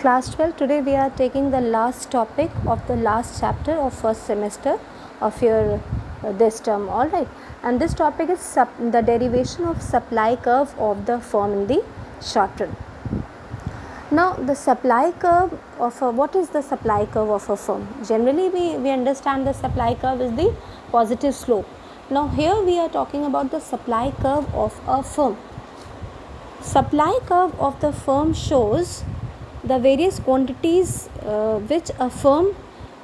Class 12, today we are taking the last topic of the last chapter of first semester of your this term, alright. And this topic is the derivation of supply curve of the firm in the short run. Now the supply curve of what is the supply curve of a firm? Generally we understand the supply curve is the positive slope. Now here we are talking about the supply curve of a firm. Supply curve of the firm shows the various quantities which a firm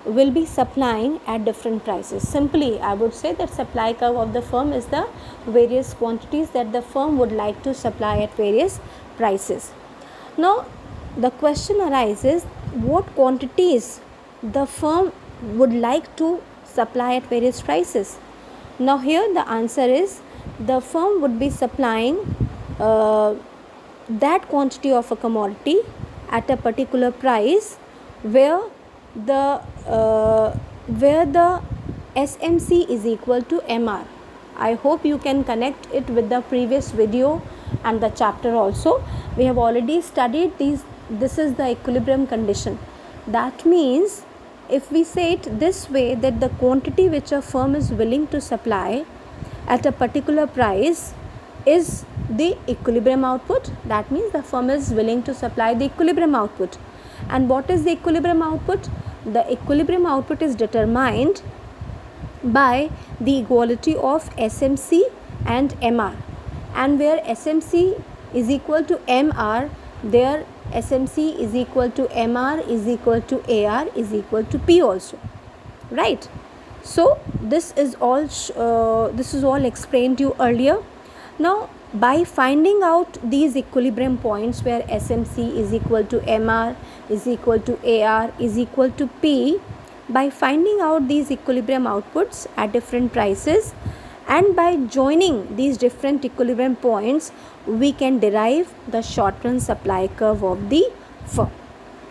will be supplying at different prices. Simply, I would say that supply curve of the firm is the various quantities that the firm would like to supply at various prices. Now, the question arises, what quantities the firm would like to supply at various prices? Now, here the answer is the firm would be supplying that quantity of a commodity at a particular price where the SMC is equal to MR. I hope you can connect it with the previous video and the chapter also. We have already studied these. This is the equilibrium condition. That means if we say it this way, that the quantity which a firm is willing to supply at a particular price is the equilibrium output. That means the firm is willing to supply the equilibrium output. And what is the equilibrium output? The equilibrium output is determined by the equality of SMC and MR. And where SMC is equal to MR, there SMC is equal to MR is equal to AR is equal to P also, right? So this is all explained to you earlier. Now by finding out these equilibrium points where SMC is equal to MR is equal to AR is equal to P, by finding out these equilibrium outputs at different prices and by joining these different equilibrium points, we can derive the short run supply curve of the firm,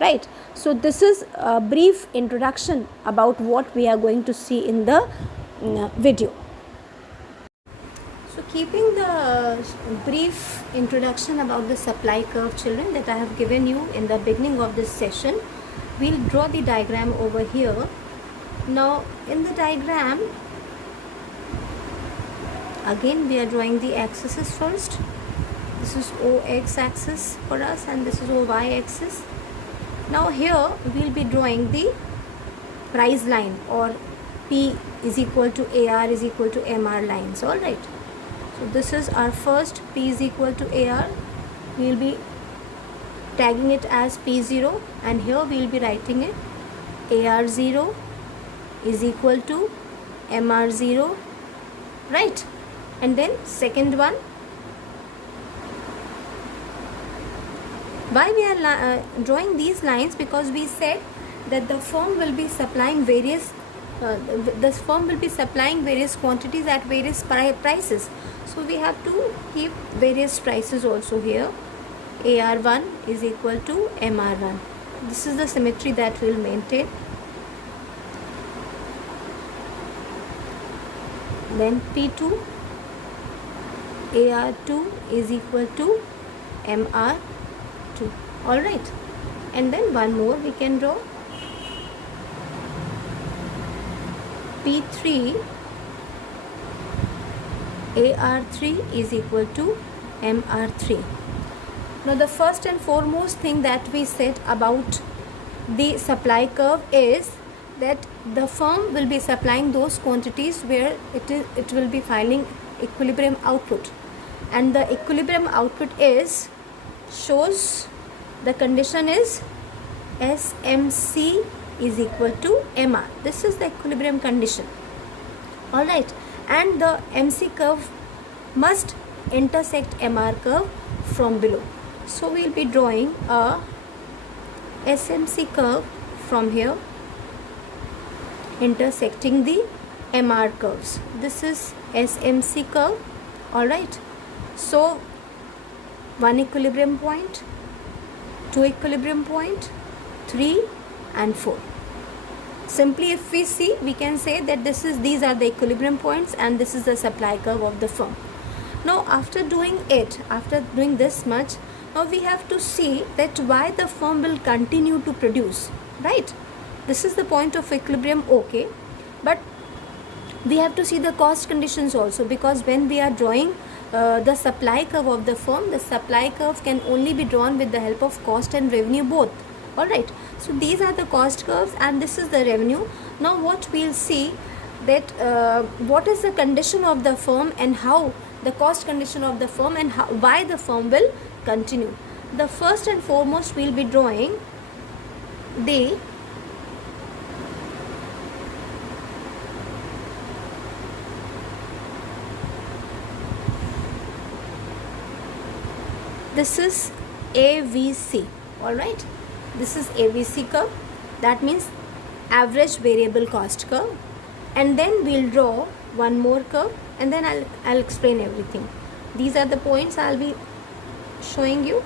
right? So this is a brief introduction about what we are going to see in the video. So keeping the brief introduction about the supply curve, children, that I have given you in the beginning of this session, we'll draw the diagram over here. Now in the diagram, again we are drawing the axes first. This is OX axis for us and this is OY axis. Now here we'll be drawing the price line, or P is equal to AR is equal to MR lines, alright. So this is our first P is equal to AR. We will be tagging it as P0 and here we will be writing it AR0 is equal to MR0, right? And then second one, why we are drawing these lines? Because we said that the firm will be supplying various quantities at various prices. So we have to keep various prices also here. AR1 is equal to MR1. This is the symmetry that we will maintain. Then P2, AR2 is equal to MR2. Alright. And then one more we can draw. P3, AR3 is equal to MR3. Now the first and foremost thing that we said about the supply curve is that the firm will be supplying those quantities where it will be finding equilibrium output, and the equilibrium output shows the condition is SMC is equal to MR. This is the equilibrium condition, alright. And the MC curve must intersect MR curve from below. So we will be drawing a SMC curve from here intersecting the MR curves. This is SMC curve, alright. So one equilibrium point, two equilibrium point, 3 and 4. Simply if we see, we can say that these are the equilibrium points and this is the supply curve of the firm. Now after doing this much, Now we have to see that why the firm will continue to produce, right? This is the point of equilibrium, okay, but we have to see the cost conditions also, because when we are drawing the supply curve of the firm, the supply curve can only be drawn with the help of cost and revenue both. Alright, so these are the cost curves and this is the revenue. Now what we'll see that what is the condition of the firm and how the cost condition of the firm and why the firm will continue. The first and foremost we'll be drawing the this is AVC. Alright, this is AVC curve, that means average variable cost curve, and then we'll draw one more curve and then I'll explain everything. These are the points I'll be showing you.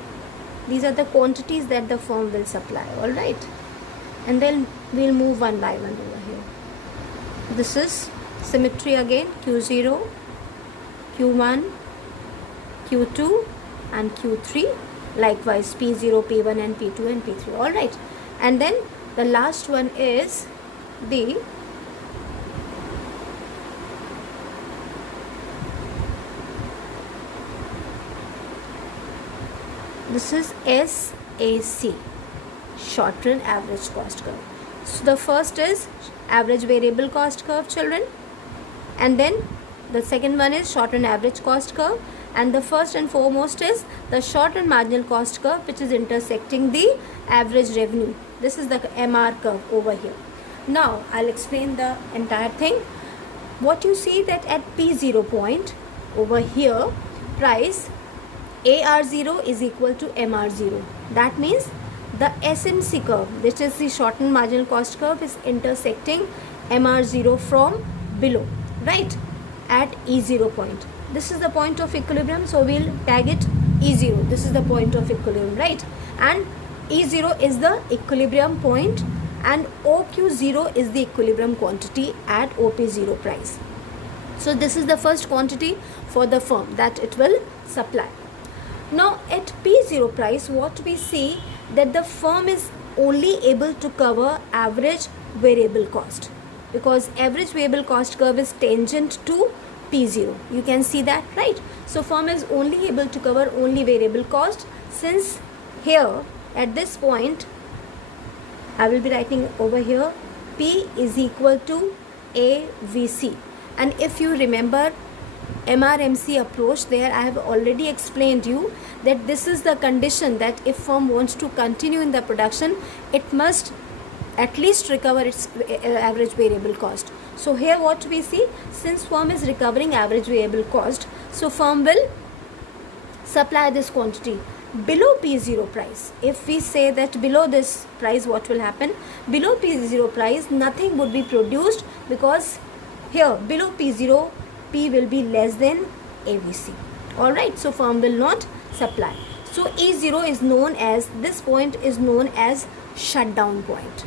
These are the quantities that the firm will supply. Alright, and then we'll move one by one over here. This is symmetry again, Q0, Q1, Q2 and Q3, likewise P0, P1 and P2 and P3. Alright, and then the last one is the this is SAC, short run average cost curve. So the first is average variable cost curve, children, and then the second one is short run average cost curve, and the first and foremost is the short run marginal cost curve, which is intersecting the average revenue. This is the MR curve over here. Now I'll explain the entire thing. What you see that at P0 point over here, price AR0 is equal to MR0. That means the SMC curve, which is the shortened marginal cost curve, is intersecting MR0 from below, right, at E0 point. This is the point of equilibrium, so we'll tag it E0. This is the point of equilibrium, right? And E0 is the equilibrium point and OQ0 is the equilibrium quantity at OP0 price. So this is the first quantity for the firm that it will supply. Now at P0 price, what we see that the firm is only able to cover average variable cost, because average variable cost curve is tangent to P0. You can see that, right? So firm is only able to cover only variable cost, since here at this point I will be writing over here P is equal to AVC. And if you remember MRMC approach, there I have already explained you that this is the condition that if firm wants to continue in the production, it must at least recover its average variable cost. So here what we see, since firm is recovering average variable cost, so firm will supply this quantity below P0 price. If we say that below this price, what will happen? Below P0 price, nothing would be produced, because here below P0, P will be less than AVC. Alright, so firm will not supply. So E0 is known as, this point is known as shutdown point.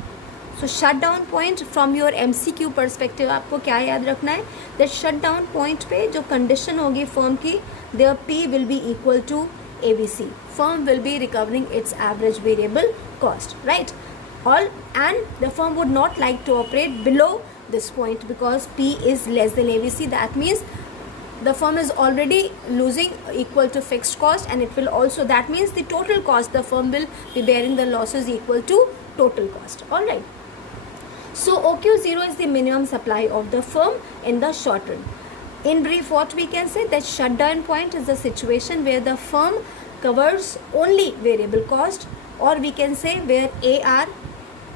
So shutdown point, from your MCQ perspective आपको क्या याद रखना है, that shutdown point पे जो condition होगी firm की, their P will be equal to AVC. Firm will be recovering its average variable cost, right? And the firm would not like to operate below this point, because P is less than AVC. That means the firm is already losing equal to fixed cost, and it will also, that means the total cost, the firm will be bearing the losses equal to total cost. Alright. So OQ0 is the minimum supply of the firm in the short run. In brief, what we can say, that shutdown point is the situation where the firm covers only variable cost, or we can say where AR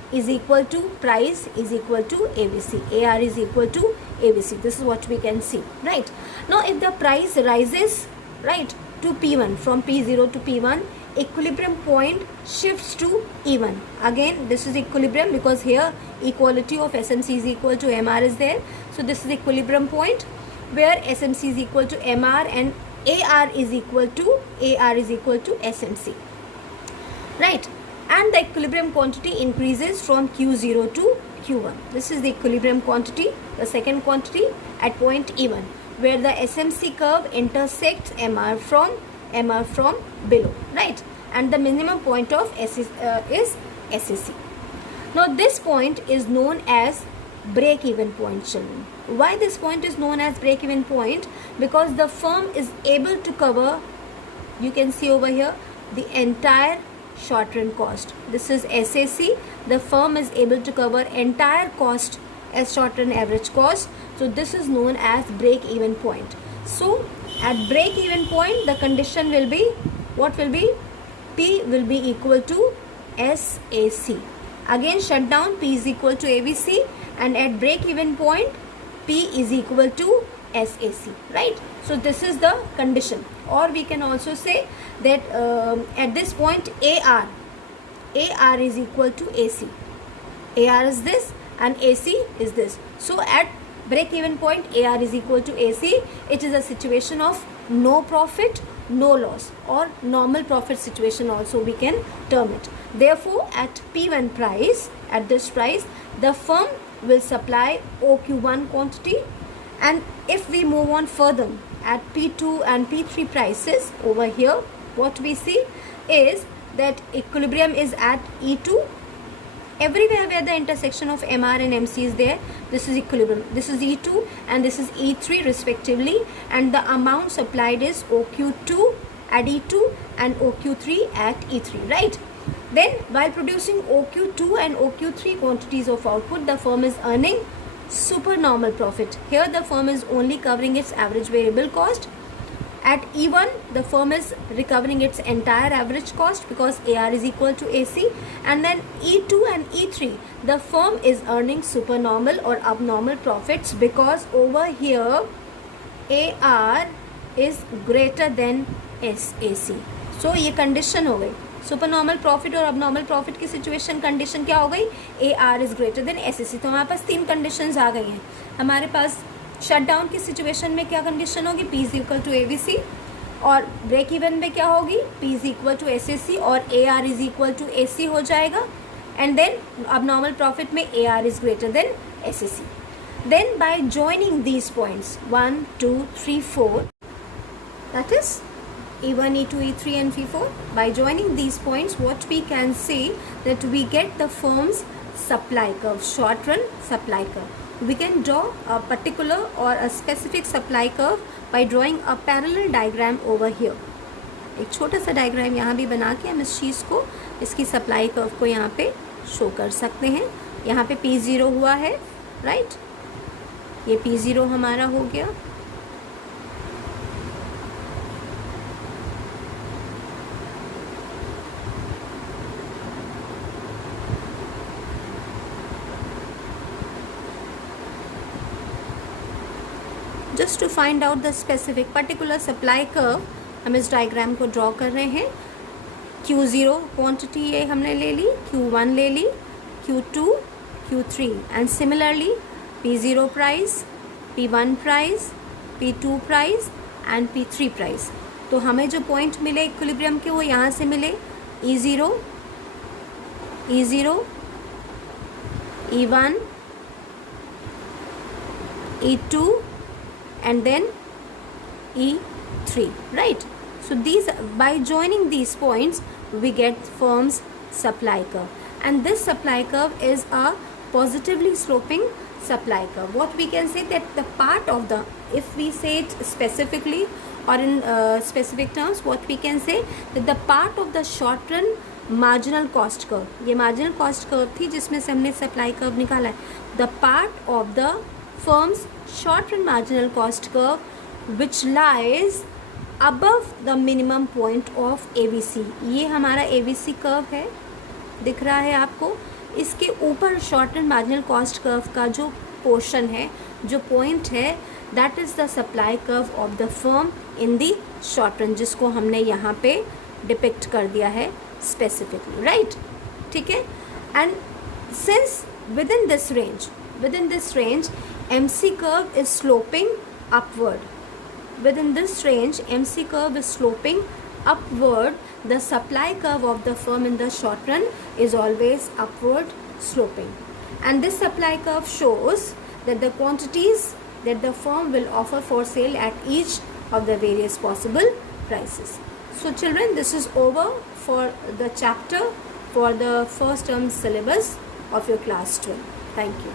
is equal to price is equal to AVC. AR is equal to AVC. This is what we can see, right? Now if the price rises, right, to P1, from P0 to P1, equilibrium point shifts to E1. Again, this is equilibrium, because here equality of SMC is equal to MR is there. So this is equilibrium point where SMC is equal to MR and AR is equal to SMC, right? And the equilibrium quantity increases from Q0 to Q1. This is the equilibrium quantity, the second quantity at point E1, where the SMC curve intersects MR from below, right? and the minimum point of is SAC. Now this point is known as break even point, children. Why this point is known as break even point? Because the firm is able to cover, you can see over here, the entire short run cost. This is SAC. The firm is able to cover entire cost as short run average cost. So this is known as break even point. So at break even point, the condition will be, what will be? P will be equal to SAC. Again shutdown, P is equal to AVC, and at break even point P is equal to SAC, right? So this is the condition. Or we can also say that at this point AR is equal to AC. AR is this and AC is this. So at break even point AR is equal to AC. It is a situation of no profit, no loss, or normal profit situation also we can term it. Therefore at P1 price, at this price, the firm will supply OQ1 quantity, and if we move on further at P2 and P3 prices, over here what we see is that equilibrium is at E2. Everywhere where the intersection of MR and MC is there, this is equilibrium. This is E2 and this is E3 respectively, and the amount supplied is OQ2 at E2 and OQ3 at E3, right? Then while producing OQ2 and OQ3 quantities of output, the firm is earning supernormal profit. Here the firm is only covering its average variable cost. At E1, the firm is recovering its entire average cost because AR is equal to AC. And then E2 and E3, the firm is earning supernormal or abnormal profits because over here AR is greater than SAC. So ये condition हो गई. सुपरनॉर्मल profit और abnormal profit की situation condition क्या हो गई? AR is greater than SAC. तो हमारे पास तीन कंडीशंस आ गई हैं. हमारे पास शटडाउन की सिचुएशन में क्या कंडीशन होगी? P is equal to AVC. और ब्रेक इवन में क्या होगी? P is equal to SAC और AR is equal to AC हो जाएगा. एंड देन abnormal प्रॉफिट में AR is greater than SAC. Then by joining these points 1, 2, 3, 4, that is E1, E2, E3 and E4. By joining these points, what we can say that we get the firm's supply curve, short run supply curve. We can draw a particular or a specific supply curve by drawing a parallel diagram over here. एक छोटा सा diagram यहाँ भी बना के हम इस चीज़ को, इसकी सप्लाई कर्व को यहाँ पे शो कर सकते हैं. यहाँ पे P0 हुआ है, राइट? ये P0 हमारा हो गया. Just to find out the specific particular supply curve हम इस डायग्राम को ड्रॉ कर रहे हैं. Q0 क्वांटिटी ये हमने ले ली, Q1 ले ली, Q2, Q3 and similarly P0 price, P1 price, P2 price and P3 price. तो हमें जो पॉइंट मिले इक्विलिब्रियम के वो यहाँ से मिले E0, E0, E1, E2 and then E3, right? So these, by joining these points we get firm's supply curve, and this supply curve is a positively sloping supply curve. What we can say that the part of the, if we say it specifically or in specific terms, what we can say that the part of the short run marginal cost curve, ये marginal cost curve थी जिसमें से हमने supply curve निकाला है. The part of the firm's short run marginal cost curve which lies above the minimum point of AVC. ये हमारा AVC curve है, दिख रहा है आपको. इसके ऊपर short run marginal cost curve का जो पोर्शन है, जो पॉइंट है, that is the supply curve of the firm in the short run, जिसको हमने यहाँ पे डिपिक्ट कर दिया है specifically, right? ठीक है. And since within this range MC curve is sloping upward. Within this range, MC curve is sloping upward. The supply curve of the firm in the short run is always upward sloping. And this supply curve shows that the quantities that the firm will offer for sale at each of the various possible prices. So children, this is over for the chapter for the first term syllabus of your class 12. Thank you.